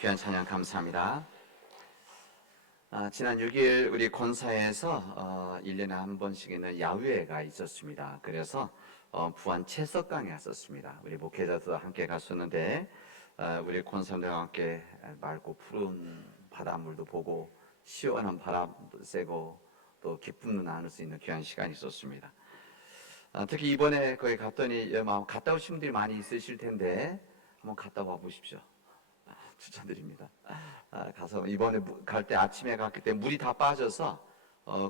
귀한 찬양 감사합니다. 지난 6일 우리 권사에서 1년에 한 번씩 있는 야유회가 있었습니다. 그래서 부안 채석강에 갔었습니다. 우리 목회자도 함께 갔었는데 우리 권사님들과 함께 맑고 푸른 바닷물도 보고 시원한 바람도 쐬고 또 기쁨도 나눌 수 있는 귀한 시간이 있었습니다. 특히 이번에 거기 갔더니 갔다 오신 분들이 많이 있으실 텐데 한번 갔다 와 보십시오. 추천드립니다. 가서 이번에 갈 때 아침에 갔기 때문에 물이 다 빠져서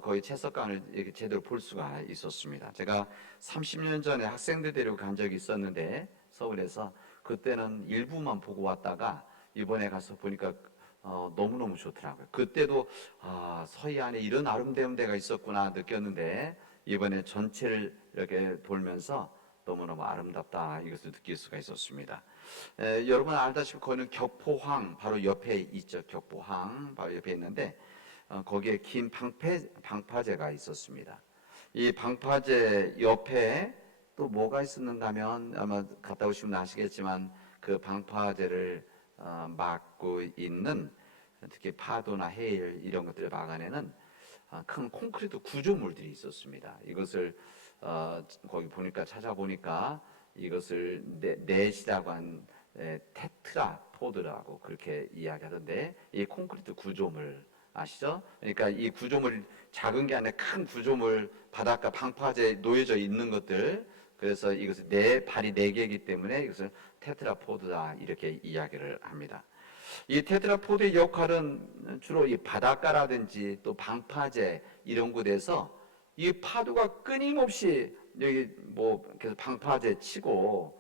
거의 채석강을 이렇게 제대로 볼 수가 있었습니다. 제가 30년 전에 학생들 데리고 간 적이 있었는데 서울에서 그때는 일부만 보고 왔다가 이번에 가서 보니까 너무너무 좋더라고요. 그때도 서해안에 이런 아름다운 데가 있었구나 느꼈는데 이번에 전체를 이렇게 돌면서 너무너무 아름답다 이것을 느낄 수가 있었습니다. 여러분 알다시피 거기는 격포항 바로 옆에 있죠. 격포항 바로 옆에 있는데 거기에 긴 방파제가 있었습니다. 이 방파제 옆에 또 뭐가 있었는가 하면 아마 갔다 오시면 아시겠지만 그 방파제를 막고 있는 특히 파도나 해일 이런 것들을 막아내는 큰 콘크리트 구조물들이 있었습니다. 이것을 거기 보니까 찾아보니까 이것을 넷이라고 한 테트라포드라고 그렇게 이야기하던데 이 콘크리트 구조물 아시죠? 그러니까 이 구조물 작은 게 아니라 큰 구조물 바닷가 방파제에 놓여져 있는 것들 그래서 이것을 발이 네 개이기 때문에 이것을 테트라포드다 이렇게 이야기를 합니다. 이 테트라포드의 역할은 주로 이 바닷가라든지 또 방파제 이런 곳에서 이 파도가 끊임없이 여기 계속 방파제 치고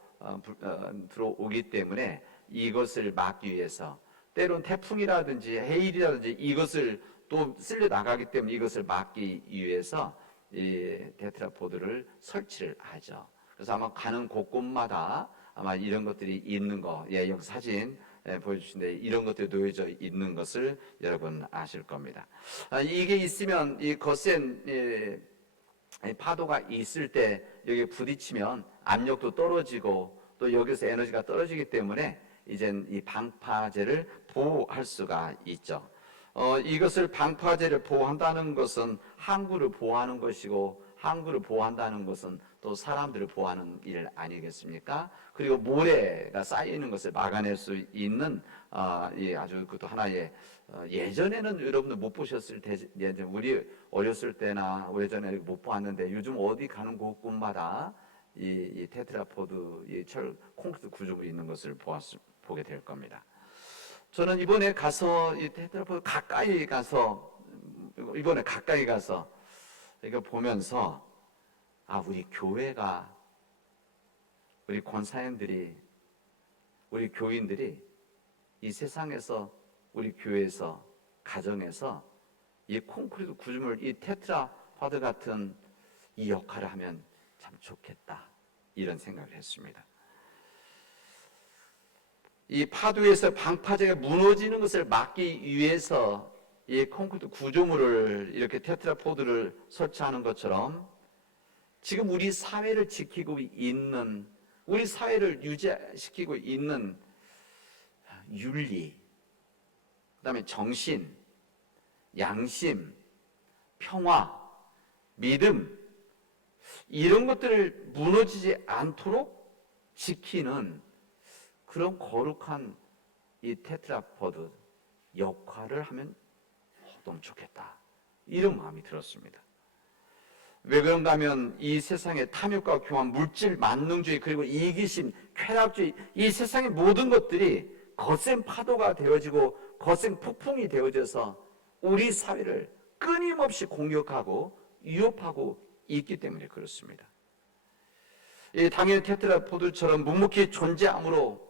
들어오기 때문에 이것을 막기 위해서 때론 태풍이라든지 해일이라든지 이것을 또 쓸려 나가기 때문에 이것을 막기 위해서 이 테트라포드를 설치를 하죠. 그래서 아마 가는 곳곳마다 아마 이런 것들이 있는 거, 여기 사진 보여주신데 이런 것들이 놓여져 있는 것을 여러분 아실 겁니다. 이게 있으면 이 거센 파도가 있을 때 여기 부딪히면 압력도 떨어지고 또 여기서 에너지가 떨어지기 때문에 이젠 이 방파제를 보호할 수가 있죠. 이것을 방파제를 보호한다는 것은 항구를 보호하는 것이고 항구를 보호한다는 것은 또 사람들을 보호하는 일 아니겠습니까? 그리고 모래가 쌓이는 것을 막아낼 수 있는 아주 그것도 하나의 예전에는 여러분들 못 보셨을 때 우리 어렸을 때나 오래전에 못 보았는데 요즘 어디 가는 곳곳마다 이 테트라포드 이 콘크리트 구조물이 있는 것을 보게 될 겁니다. 저는 이번에 가서 이 테트라포드 이번에 가까이 가서 이거 보면서 우리 교회가 우리 권사님들이 우리 교인들이 이 세상에서 우리 교회에서 가정에서 이 콘크리트 구조물 이 테트라파드 같은 이 역할을 하면 참 좋겠다 이런 생각을 했습니다. 이 파도에서 방파제가 무너지는 것을 막기 위해서 이 콘크리트 구조물을 이렇게 테트라포드를 설치하는 것처럼 지금 우리 사회를 지키고 있는 우리 사회를 유지시키고 있는 윤리, 그다음에 정신, 양심, 평화, 믿음 이런 것들을 무너지지 않도록 지키는 그런 거룩한 이 테트라포드 역할을 하면 너무 좋겠다 이런 마음이 들었습니다. 왜 그런가 하면 이 세상의 탐욕과 교만, 물질 만능주의 그리고 이기심, 쾌락주의 이 세상의 모든 것들이 거센 파도가 되어지고 거센 폭풍이 되어져서 우리 사회를 끊임없이 공격하고 위협하고 있기 때문에 그렇습니다. 당연히 테트라포드처럼 묵묵히 존재함으로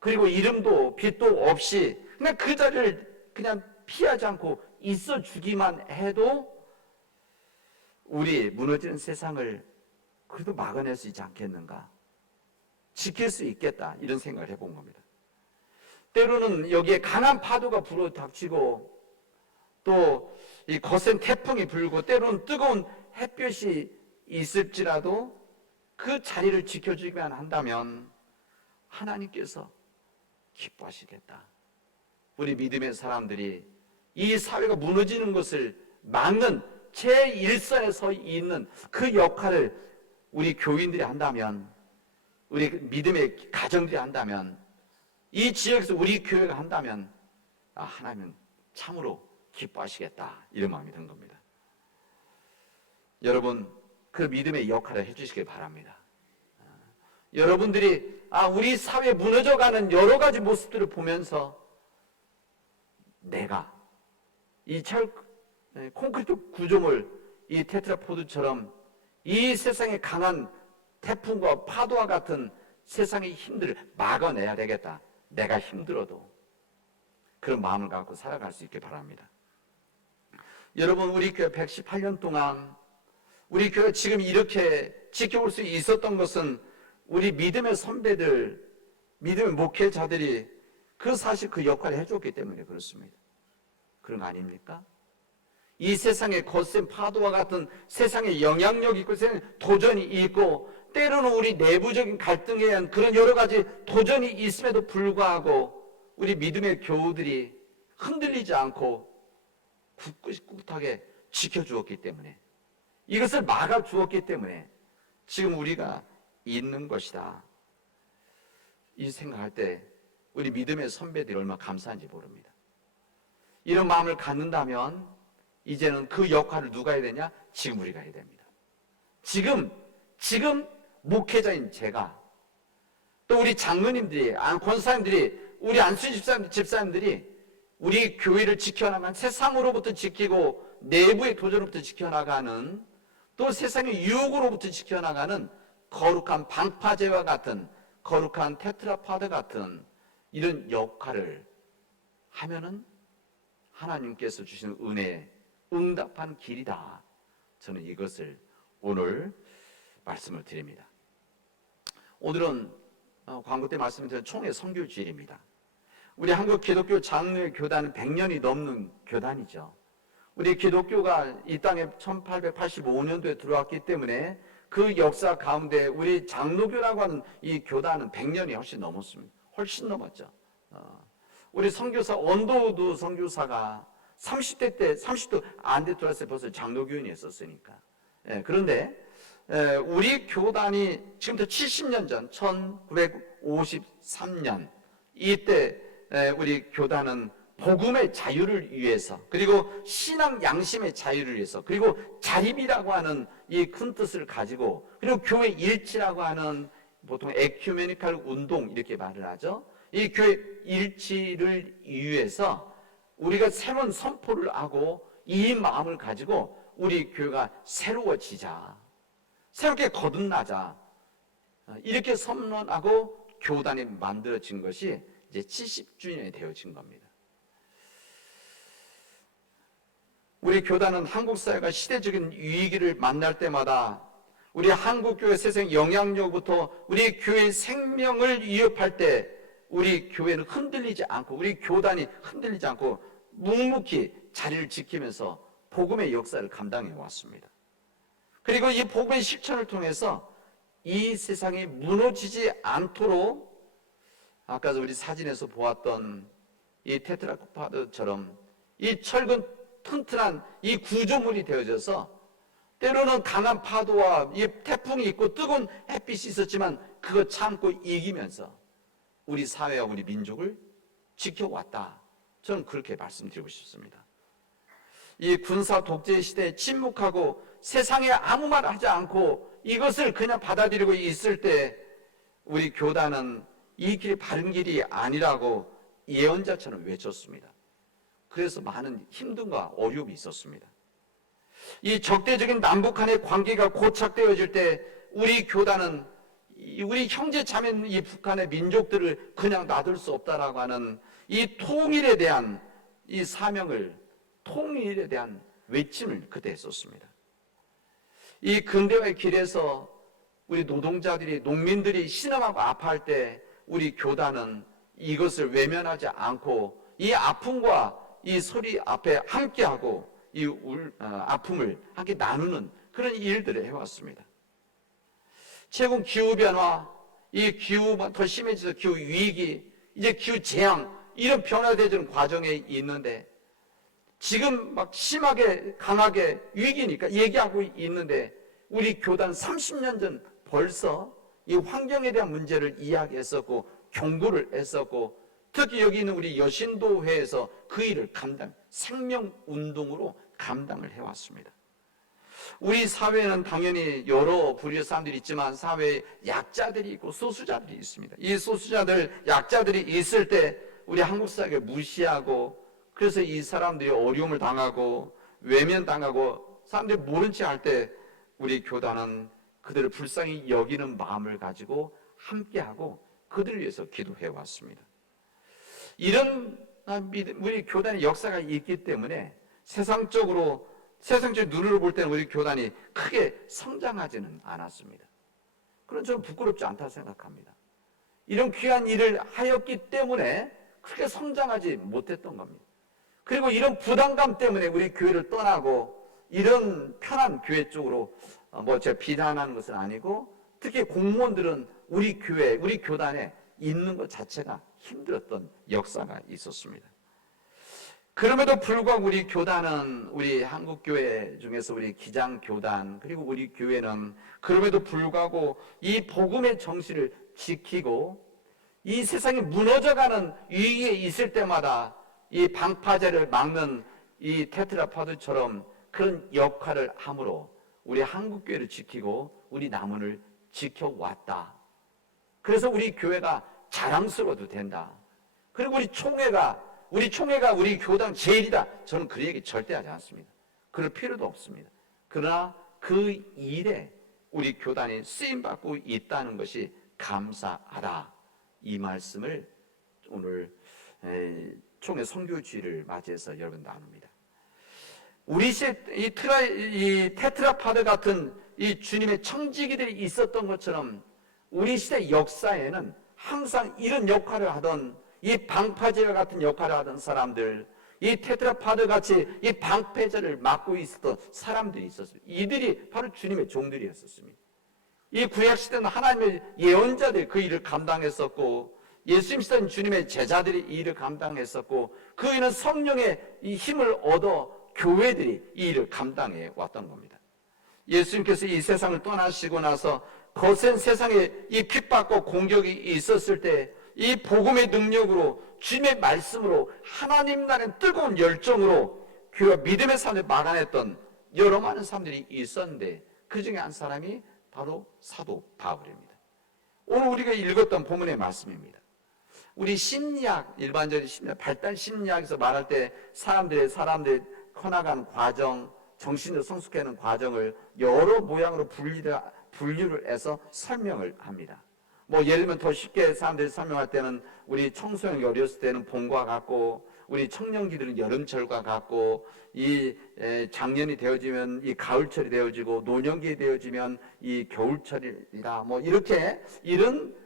그리고 이름도 빛도 없이 그냥 그 자리를 그냥 피하지 않고 있어 주기만 해도 우리 무너지는 세상을 그래도 막아낼 수 있지 않겠는가? 지킬 수 있겠다 이런 생각을 해본 겁니다. 때로는 여기에 강한 파도가 불어 닥치고 또 이 거센 태풍이 불고 때로는 뜨거운 햇볕이 있을지라도 그 자리를 지켜주기만 한다면 하나님께서 기뻐하시겠다 우리 믿음의 사람들이 이 사회가 무너지는 것을 막는 제1선에 서 있는 그 역할을 우리 교인들이 한다면, 우리 믿음의 가정들이 한다면, 이 지역에서 우리 교회가 한다면 하나님은 참으로 기뻐하시겠다, 이런 마음이 든 겁니다. 여러분, 그 믿음의 역할을 해주시길 바랍니다. 여러분들이 우리 사회 무너져가는 여러 가지 모습들을 보면서 내가 이 콘크리트 구조물, 이 테트라포드처럼 이 세상의 강한 태풍과 파도와 같은 세상의 힘들을 막아내야 되겠다. 내가 힘들어도 그런 마음을 갖고 살아갈 수 있길 바랍니다. 여러분, 우리 교회 118년 동안 우리 교회 지금 이렇게 지켜올 수 있었던 것은 우리 믿음의 선배들, 믿음의 목회자들이 사실 그 역할을 해줬기 때문에 그렇습니다. 그런 거 아닙니까? 이 세상의 거센 파도와 같은 세상에 영향력 있고 도전이 있고 때로는 우리 내부적인 갈등에 의한 그런 여러 가지 도전이 있음에도 불구하고 우리 믿음의 교우들이 흔들리지 않고 꿋꿋하게 지켜주었기 때문에, 이것을 막아주었기 때문에 지금 우리가 있는 것이다. 이 생각할 때 우리 믿음의 선배들이 얼마나 감사한지 모릅니다. 이런 마음을 갖는다면 이제는 그 역할을 누가 해야 되냐? 지금 우리가 해야 됩니다. 지금 목회자인 제가, 또 우리 장로님들이, 권사님들이, 우리 안수진 집사님들이 우리 교회를 지켜나가는, 세상으로부터 지키고 내부의 도전으로부터 지켜나가는, 또 세상의 유혹으로부터 지켜나가는 거룩한 방파제와 같은, 거룩한 테트라파드 같은 이런 역할을 하면은 하나님께서 주시는 은혜에 응답한 길이다. 저는 이것을 오늘 말씀을 드립니다. 오늘은 광고 때 말씀드린 총회 선교주일입니다. 우리 한국 기독교 장로의 교단은 100년이 넘는 교단이죠. 우리 기독교가 이 땅에 1885년도에 들어왔기 때문에 그 역사 가운데 우리 장로교라고 하는 이 교단은 100년이 훨씬 넘었습니다. 훨씬 넘었죠. 우리 선교사 원도우드 선교사가 30도 안 돼 들어왔을 때 벌써 장로교인이 있었으니까. 그런데 우리 교단이 지금부터 70년 전 1953년 이때 우리 교단은 복음의 자유를 위해서, 그리고 신앙 양심의 자유를 위해서, 그리고 자립이라고 하는 이 큰 뜻을 가지고, 그리고 교회 일치라고 하는, 보통 에큐메니칼 운동 이렇게 말을 하죠. 이 교회 일치를 위해서 우리가 새로운 선포를 하고 이 마음을 가지고 우리 교회가 새로워지자, 새롭게 거듭나자, 이렇게 선언하고 교단이 만들어진 것이 이제 70주년이 되어진 겁니다. 우리 교단은 한국 사회가 시대적인 위기를 만날 때마다 우리 한국교회 세상 영향력부터 우리 교회의 생명을 위협할 때 우리 교회는 흔들리지 않고, 우리 교단이 흔들리지 않고 묵묵히 자리를 지키면서 복음의 역사를 감당해 왔습니다. 그리고 이 복음의 실천을 통해서 이 세상이 무너지지 않도록, 아까 우리 사진에서 보았던 이 테트라파드처럼 이 철근 튼튼한 이 구조물이 되어져서 때로는 강한 파도와 이 태풍이 있고 뜨거운 햇빛이 있었지만 그거 참고 이기면서 우리 사회와 우리 민족을 지켜왔다. 저는 그렇게 말씀드리고 싶습니다. 이 군사 독재 시대에 침묵하고 세상에 아무 말 하지 않고 이것을 그냥 받아들이고 있을 때 우리 교단은 이 길이 바른 길이 아니라고 예언자처럼 외쳤습니다. 그래서 많은 힘듦과 어려움이 있었습니다. 이 적대적인 남북 간의 관계가 고착되어질 때 우리 교단은 우리 형제 자매는 이 북한의 민족들을 그냥 놔둘 수 없다라고 하는 이 통일에 대한 이 사명을, 통일에 대한 외침을 그때 했었습니다. 이 근대화의 길에서 우리 노동자들이, 농민들이 신음하고 아파할 때 우리 교단은 이것을 외면하지 않고 이 아픔과 이 소리 앞에 함께하고 이 아픔을 함께 나누는 그런 일들을 해왔습니다. 최근 기후변화, 이 기후가 더 심해져서 기후위기, 이제 기후재앙, 이런 변화되는 과정에 있는데, 지금 막 심하게 강하게 위기니까 얘기하고 있는데, 우리 교단 30년 전 벌써 이 환경에 대한 문제를 이야기했었고 경고를 했었고, 특히 여기 있는 우리 여신도회에서 그 일을 생명운동으로 감당을 해왔습니다. 우리 사회는 당연히 여러 부류의 사람들이 있지만 사회에 약자들이 있고 소수자들이 있습니다. 이 소수자들, 약자들이 있을 때 우리 한국 사회가 무시하고, 그래서 이 사람들이 어려움을 당하고 외면당하고 사람들이 모른 체 할 때 우리 교단은 그들을 불쌍히 여기는 마음을 가지고 함께하고 그들을 위해서 기도해 왔습니다. 이런 우리 교단의 역사가 있기 때문에 세상적인 눈으로 볼 때는 우리 교단이 크게 성장하지는 않았습니다. 그런 저는 부끄럽지 않다 생각합니다. 이런 귀한 일을 하였기 때문에 크게 성장하지 못했던 겁니다. 그리고 이런 부담감 때문에 우리 교회를 떠나고 이런 편한 교회 쪽으로 제가 비난하는 것은 아니고, 특히 공무원들은 우리 교회, 우리 교단에 있는 것 자체가 힘들었던 역사가 있었습니다. 그럼에도 불구하고 우리 교단은, 우리 한국교회 중에서 우리 기장교단, 그리고 우리 교회는 그럼에도 불구하고 이 복음의 정신을 지키고 이 세상이 무너져가는 위기에 있을 때마다 이 방파제를 막는 이 테트라파드처럼 그런 역할을 함으로 우리 한국교회를 지키고 우리 남원을 지켜왔다. 그래서 우리 교회가 자랑스러워도 된다. 그리고 우리 총회가 우리 교당 제일이다. 저는 그 얘기 절대 하지 않습니다. 그럴 필요도 없습니다. 그러나 그 일에 우리 교단이 쓰임받고 있다는 것이 감사하다. 이 말씀을 오늘 총회 선교주의를 맞이해서 여러분 나눕니다. 우리 시대 이 테트라파드 같은 이 주님의 청지기들이 있었던 것처럼 우리 시대 역사에는 항상 이런 역할을 하던, 이 방파제와 같은 역할을 하던 사람들, 이 테트라파드 같이 이 방패제를 맡고 있었던 사람들이 있었어요. 이들이 바로 주님의 종들이었습니다. 이 구약시대는 하나님의 예언자들이 그 일을 감당했었고, 예수님 시대는 주님의 제자들이 이 일을 감당했었고, 그 일은 성령의 이 힘을 얻어 교회들이 이 일을 감당해 왔던 겁니다. 예수님께서 이 세상을 떠나시고 나서 거센 세상에 이 핍박과 공격이 있었을 때 이 복음의 능력으로, 주님의 말씀으로, 하나님 나라의 뜨거운 열정으로 교회와 믿음의 삶을 막아냈던 여러 많은 사람들이 있었는데, 그 중에 한 사람이 바로 사도 바울입니다. 오늘 우리가 읽었던 본문의 말씀입니다. 우리 심리학, 일반적인 심리학, 발달 심리학에서 말할 때 사람들의 커나가는 과정, 정신으로 성숙해하는 과정을 여러 모양으로 분류를 해서 설명을 합니다. 예를 들면 더 쉽게 사람들이 설명할 때는 우리 청소년이 어렸을 때는 봄과 같고, 우리 청년기들은 여름철과 같고, 이 작년이 되어지면 이 가을철이 되어지고, 노년기 되어지면 이 겨울철이다. 이렇게 이런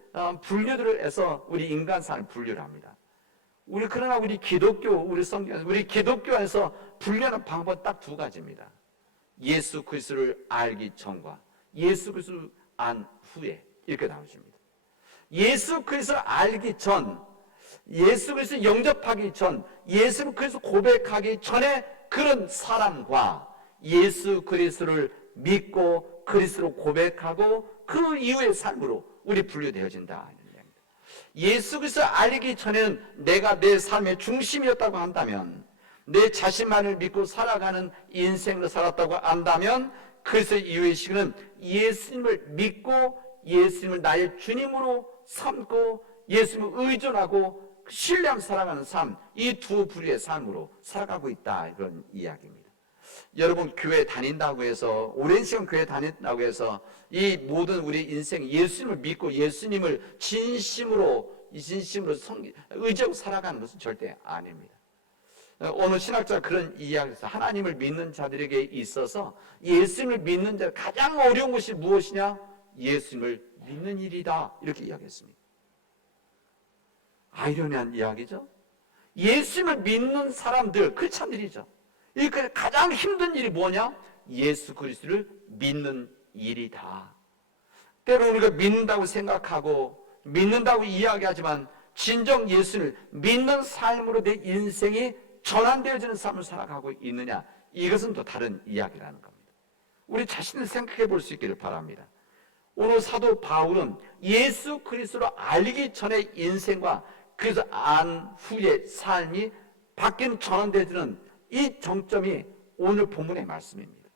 분류들을 해서 우리 인간상을 분류를 합니다. 그러나 우리 기독교, 우리 기독교에서 분류하는 방법은 딱 두 가지입니다. 예수 그리스도를 알기 전과 예수 그리스도를 안 후에, 이렇게 나오십니다. 예수 그리스도를 알기 전, 예수 그리스도 영접하기 전, 예수 그리스도 고백하기 전에 그런 사람과 예수 그리스도를 믿고 그리스도로 고백하고 그 이후의 삶으로 우리 분류되어진다. 예수 그리스도를 알기 전에는 내가 내 삶의 중심이었다고 한다면, 내 자신만을 믿고 살아가는 인생으로 살았다고 한다면, 그래서 이후의 시간은 예수님을 믿고 예수님을 나의 주님으로 삼고 예수님을 의존하고 신뢰하며 살아가는 삶, 이 두 부류의 삶으로 살아가고 있다, 그런 이야기입니다. 여러분, 교회 다닌다고 해서, 오랜 시간 교회 다닌다고 해서 이 모든 우리 인생 예수님을 믿고 예수님을 진심으로 의지하고 살아가는 것은 절대 아닙니다. 어느 신학자가 그런 이야기를 했어요. 하나님을 믿는 자들에게 있어서 예수님을 믿는 자 가장 어려운 것이 무엇이냐? 예수님을 믿는 일이다, 이렇게 이야기했습니다. 아이러니한 이야기죠. 예수님을 믿는 사람들, 크리스찬들이죠. 이 가장 힘든 일이 뭐냐? 예수 그리스도를 믿는 일이다. 때로 우리가 믿는다고 생각하고 믿는다고 이야기하지만 진정 예수를 믿는 삶으로 내 인생이 전환되어지는 삶을 살아가고 있느냐, 이것은 또 다른 이야기라는 겁니다. 우리 자신을 생각해 볼 수 있기를 바랍니다. 오늘 사도 바울은 예수 그리스도를 알기 전의 인생과 그래서 안 후의 삶이 바뀐 전환되어지는 이 정점이 오늘 본문의 말씀입니다.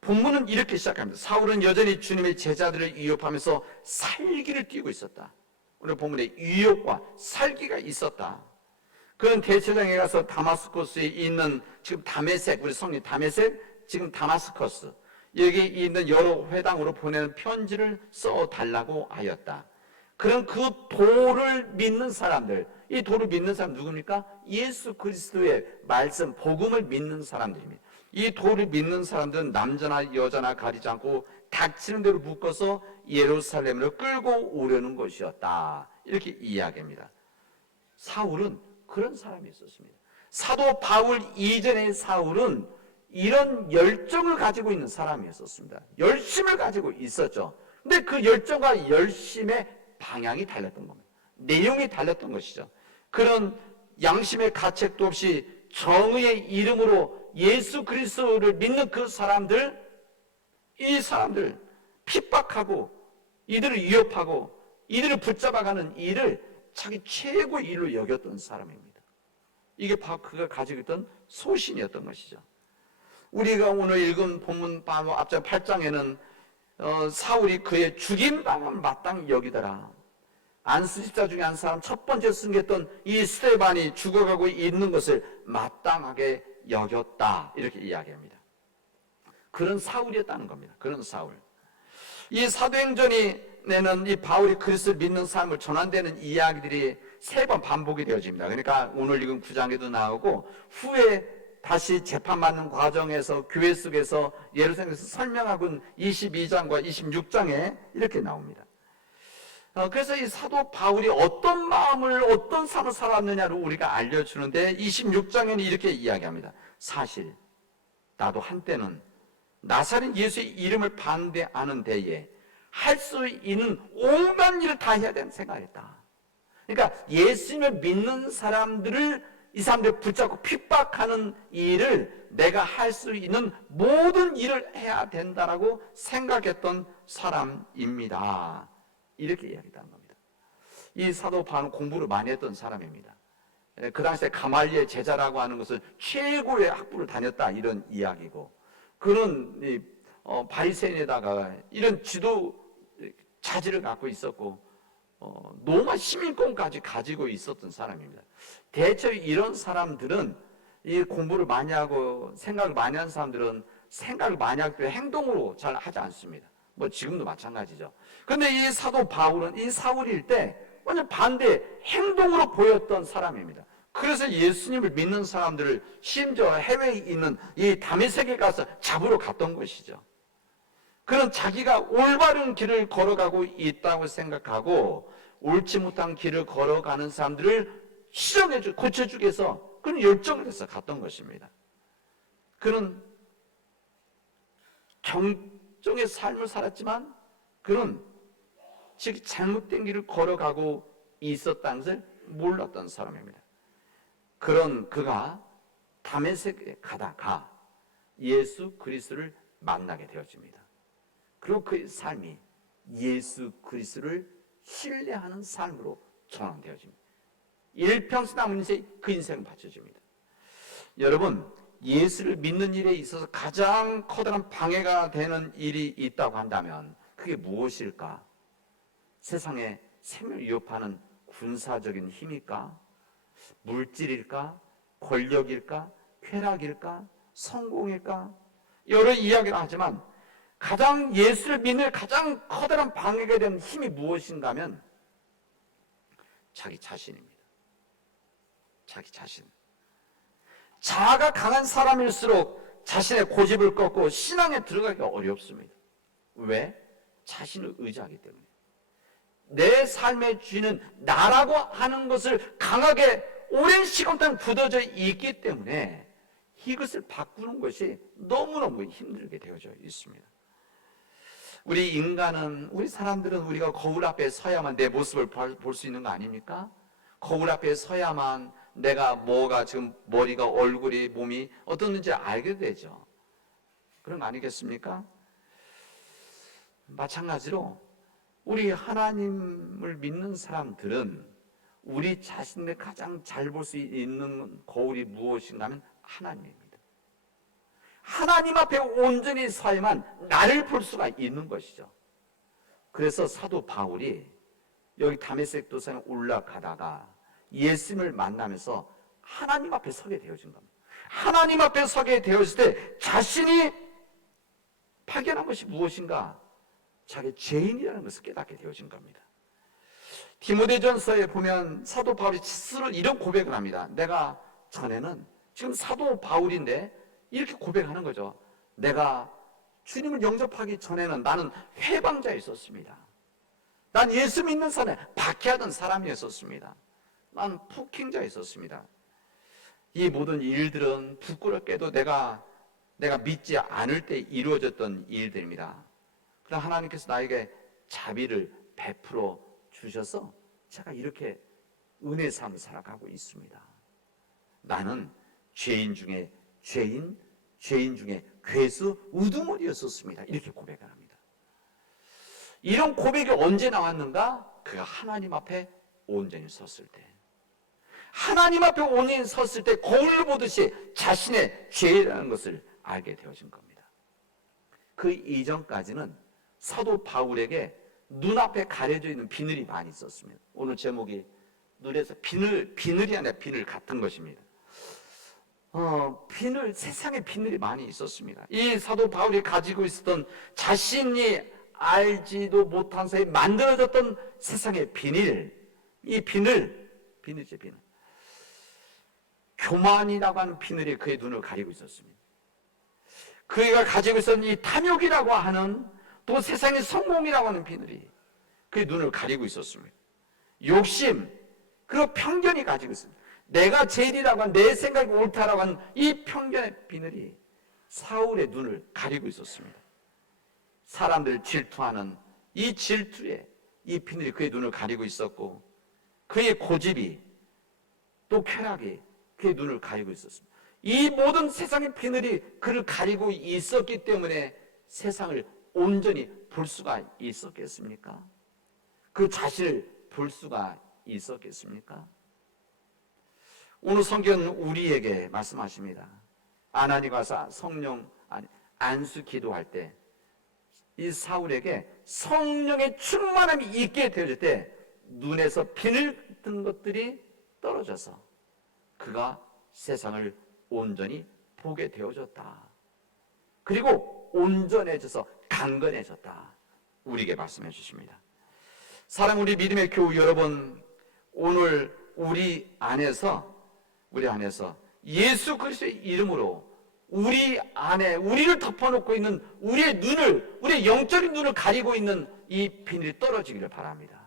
본문은 이렇게 시작합니다. 사울은 여전히 주님의 제자들을 위협하면서 살기를 띄우고 있었다. 오늘 본문에 위협과 살기가 있었다. 그는 대제사장에 가서 다마스커스에 있는 지금 다메섹, 우리 성리 다메섹, 지금 다마스커스, 여기 있는 여러 회당으로 보내는 편지를 써달라고 하였다. 그런 그 도를 믿는 사람들, 이 도를 믿는 사람 누굽니까? 예수 그리스도의 말씀, 복음을 믿는 사람들입니다. 이 도를 믿는 사람들은 남자나 여자나 가리지 않고 닥치는 대로 묶어서 예루살렘으로 끌고 오려는 것이었다. 이렇게 이야기합니다. 사울은 그런 사람이 있었습니다. 사도 바울 이전의 사울은 이런 열정을 가지고 있는 사람이었습니다. 열심을 가지고 있었죠. 근데 그 열정과 열심의 방향이 달랐던 겁니다. 내용이 달랐던 것이죠. 그런 양심의 가책도 없이 정의의 이름으로 예수 그리스도를 믿는 그 사람들, 이 사람들 핍박하고 이들을 위협하고 이들을 붙잡아가는 일을 자기 최고의 일로 여겼던 사람입니다. 이게 바로 그가 가지고 있던 소신이었던 것이죠. 우리가 오늘 읽은 본문 바로 앞장 8장에는 사울이 그의 죽임당함을 마땅히 여기더라. 안수집자 중에 한 사람 첫 번째 승계했던 이 스데반이 죽어가고 있는 것을 마땅하게 여겼다. 이렇게 이야기합니다. 그런 사울이었다는 겁니다. 그런 사울. 이 사도행전에는 이 바울이 그리스도를 믿는 삶을 전환되는 이야기들이 3번 반복이 되어집니다. 그러니까 오늘 읽은 9장에도 나오고 후에 다시 재판받는 과정에서 교회 속에서 예루살렘에서 설명하고 22장과 26장에 이렇게 나옵니다. 그래서 이 사도 바울이 어떤 마음을 어떤 삶을 살았느냐를 우리가 알려주는데 26장에는 이렇게 이야기합니다. 사실 나도 한때는 나사렛 예수의 이름을 반대하는 데에 할 수 있는 온갖 일을 다 해야 되는 생각을 했다. 그러니까 예수님을 믿는 사람들을 이 사람들 붙잡고 핍박하는 일을 내가 할 수 있는 모든 일을 해야 된다라고 생각했던 사람입니다. 이렇게 이야기하는 겁니다. 이 사도 바울은 공부를 많이 했던 사람입니다. 그 당시에 가말리엘 제자라고 하는 것은 최고의 학부를 다녔다 이런 이야기고, 그런 바리새인에다가 이런 지도 자질을 갖고 있었고 로마 시민권까지 가지고 있었던 사람입니다. 대체 이런 사람들은 이 공부를 많이 하고 생각을 많이 한 사람들은 생각을 많이 하기 때문에 행동으로 잘 하지 않습니다. 뭐 지금도 마찬가지죠. 근데 이 사도 바울은 이 사울일 때 완전 반대 행동으로 보였던 사람입니다. 그래서 예수님을 믿는 사람들을 심지어 해외에 있는 이 다메섹에 가서 잡으러 갔던 것이죠. 그런 자기가 올바른 길을 걸어가고 있다고 생각하고 옳지 못한 길을 걸어가는 사람들을 시정해주고 고쳐주기 위해서 그런 열정을 해서 갔던 것입니다. 그런 정의 삶을 살았지만 그런 즉 잘못된 길을 걸어가고 있었다는 것을 몰랐던 사람입니다. 그런 그가 다메섹에 가다가 예수 그리스도를 만나게 되어집니다. 그리고 그의 삶이 예수 그리스도를 신뢰하는 삶으로 전환되어집니다. 일평생 남은 인생 그 인생을 바쳐집니다. 여러분, 예수를 믿는 일에 있어서 가장 커다란 방해가 되는 일이 있다고 한다면 그게 무엇일까? 세상에 생명을 위협하는 군사적인 힘일까? 물질일까? 권력일까? 쾌락일까? 성공일까? 여러 이야기를 하지만 가장 예수를 믿는 가장 커다란 방해가 되는 힘이 무엇인가 하면 자기 자신입니다. 자기 자신. 자아가 강한 사람일수록 자신의 고집을 꺾고 신앙에 들어가기가 어렵습니다. 왜? 자신을 의지하기 때문에. 내 삶의 주인은 나라고 하는 것을 강하게 오랜 시간 동안 굳어져 있기 때문에 이것을 바꾸는 것이 너무너무 힘들게 되어져 있습니다. 우리 인간은, 우리 사람들은 우리가 거울 앞에 서야만 내 모습을 볼 수 있는 거 아닙니까? 거울 앞에 서야만 내가 뭐가 지금 머리가, 얼굴이, 몸이 어떻는지 알게 되죠. 그런 거 아니겠습니까? 마찬가지로 우리 하나님을 믿는 사람들은 우리 자신을 가장 잘 볼 수 있는 거울이 무엇인가 하면 하나님입니다. 하나님 앞에 온전히 서야만 나를 볼 수가 있는 것이죠. 그래서 사도 바울이 여기 다메섹 도상에 올라가다가 예수님을 만나면서 하나님 앞에 서게 되어진 겁니다. 하나님 앞에 서게 되었을 때 자신이 발견한 것이 무엇인가? 자기 죄인이라는 것을 깨닫게 되어진 겁니다. 디모데전서에 보면 사도 바울이 스스로 이런 고백을 합니다. 내가 전에는, 지금 사도 바울인데 이렇게 고백하는 거죠. 내가 주님을 영접하기 전에는 나는 회방자였었습니다. 난 예수 믿는 사람에 박해하던 사람이었었습니다. 난 폭행자였었습니다. 이 모든 일들은 부끄럽게도 내가 믿지 않을 때 이루어졌던 일들입니다. 그러나 하나님께서 나에게 자비를 베풀어 주셔서 제가 이렇게 은혜 삶을 살아가고 있습니다. 나는 죄인 중에 죄인 중에 괴수, 우두머리였었습니다. 이렇게 고백을 합니다. 이런 고백이 언제 나왔는가? 그가 하나님 앞에 온전히 섰을 때, 하나님 앞에 온전히 섰을 때 거울을 보듯이 자신의 죄라는 것을 알게 되어진 겁니다. 그 이전까지는 사도 바울에게 눈앞에 가려져 있는 비늘이 많이 있었습니다. 오늘 제목이 눈에서 비늘이 아니라 비늘 같은 것입니다. 세상에 비늘이 많이 있었습니다. 이 사도 바울이 가지고 있었던 자신이 알지도 못한 사이에 만들어졌던 세상의 비늘, 이 비늘이죠, 비늘. 교만이라고 하는 비늘이 그의 눈을 가리고 있었습니다. 그가 가지고 있었던 이 탐욕이라고 하는, 또 세상의 성공이라고 하는 비늘이 그의 눈을 가리고 있었습니다. 욕심, 그리고 편견이 가지고 있습니다. 내가 제일이라고 하는, 내 생각이 옳다라고 하는 이 편견의 비늘이 사울의 눈을 가리고 있었습니다. 사람들을 질투하는 이 질투에 이 비늘이 그의 눈을 가리고 있었고, 그의 고집이, 또 쾌락이 그의 눈을 가리고 있었습니다. 이 모든 세상의 비늘이 그를 가리고 있었기 때문에 세상을 온전히 볼 수가 있었겠습니까? 그 자신을 볼 수가 있었겠습니까? 오늘 성경은 우리에게 말씀하십니다. 아나니가 성령 안수 기도할 때 이 사울에게 성령의 충만함이 있게 되어질 때 눈에서 비늘 든 것들이 떨어져서 그가 세상을 온전히 보게 되어졌다. 그리고 온전해져서 강건해졌다. 우리에게 말씀해 주십니다. 사랑 우리 믿음의 교우 여러분, 오늘 우리 안에서 예수 그리스도의 이름으로 우리 안에 우리를 덮어놓고 있는 우리의 눈을, 우리의 영적인 눈을 가리고 있는 이 비늘이 떨어지기를 바랍니다.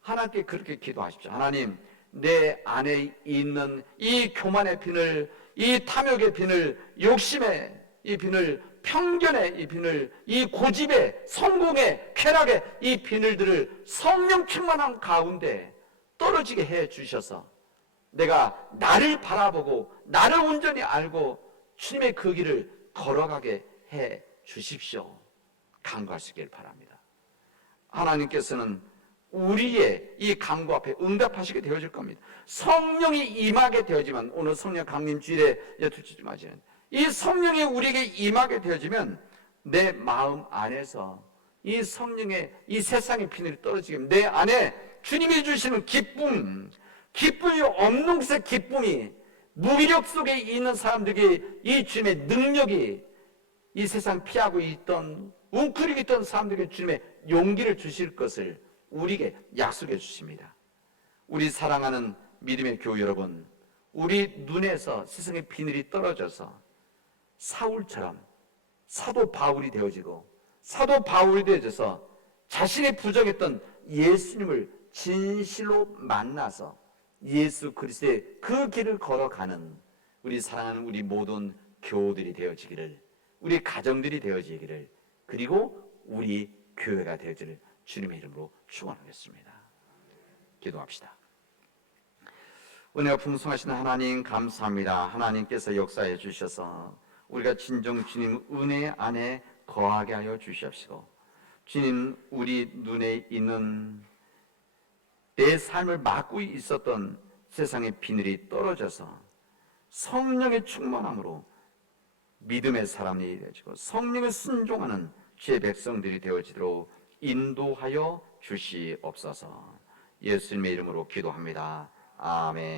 하나님께 그렇게 기도하십시오. 하나님, 내 안에 있는 이 교만의 비늘, 이 탐욕의 비늘, 욕심의 이 비늘, 편견의 이 비늘, 이 고집의, 성공의, 쾌락의 이 비늘들을 성령 충만한 가운데 떨어지게 해 주셔서 내가 나를 바라보고 나를 온전히 알고 주님의 그 길을 걸어가게 해 주십시오. 간구할 수 있기를 바랍니다. 하나님께서는 우리의 이 간구 앞에 응답하시게 되어질 겁니다. 성령이 임하게 되어지면, 오늘 성령 강림 주일에 두지 좀 하시는 이 성령이 우리에게 임하게 되어지면 내 마음 안에서 이 성령의 이 세상의 비늘이 떨어지게 내 안에 주님이 주시는 기쁨이 없는 기쁨이, 무기력 속에 있는 사람들에게 이 주님의 능력이, 이 세상 피하고 있던 웅크리고 있던 사람들에게 주님의 용기를 주실 것을 우리에게 약속해 주십니다. 우리 사랑하는 믿음의 교우 여러분, 우리 눈에서 세상의 비늘이 떨어져서 사울처럼 사도 바울이 되어지고, 사도 바울이 되어져서 자신이 부정했던 예수님을 진실로 만나서 예수 그리스도의 그 길을 걸어가는 우리 사랑하는 우리 모든 교우들이 되어지기를, 우리 가정들이 되어지기를, 그리고 우리 교회가 되어질 주님의 이름으로 축원하겠습니다. 기도합시다. 은혜가 풍성하신 하나님 감사합니다. 하나님께서 역사해 주셔서 우리가 진정 주님 은혜 안에 거하게 하여 주시옵시고, 주님 우리 눈에 있는 내 삶을 막고 있었던 세상의 비늘이 떨어져서 성령의 충만함으로 믿음의 사람이 되어지고 성령을 순종하는 주의 백성들이 되어지도록 인도하여 주시옵소서. 예수님의 이름으로 기도합니다. 아멘.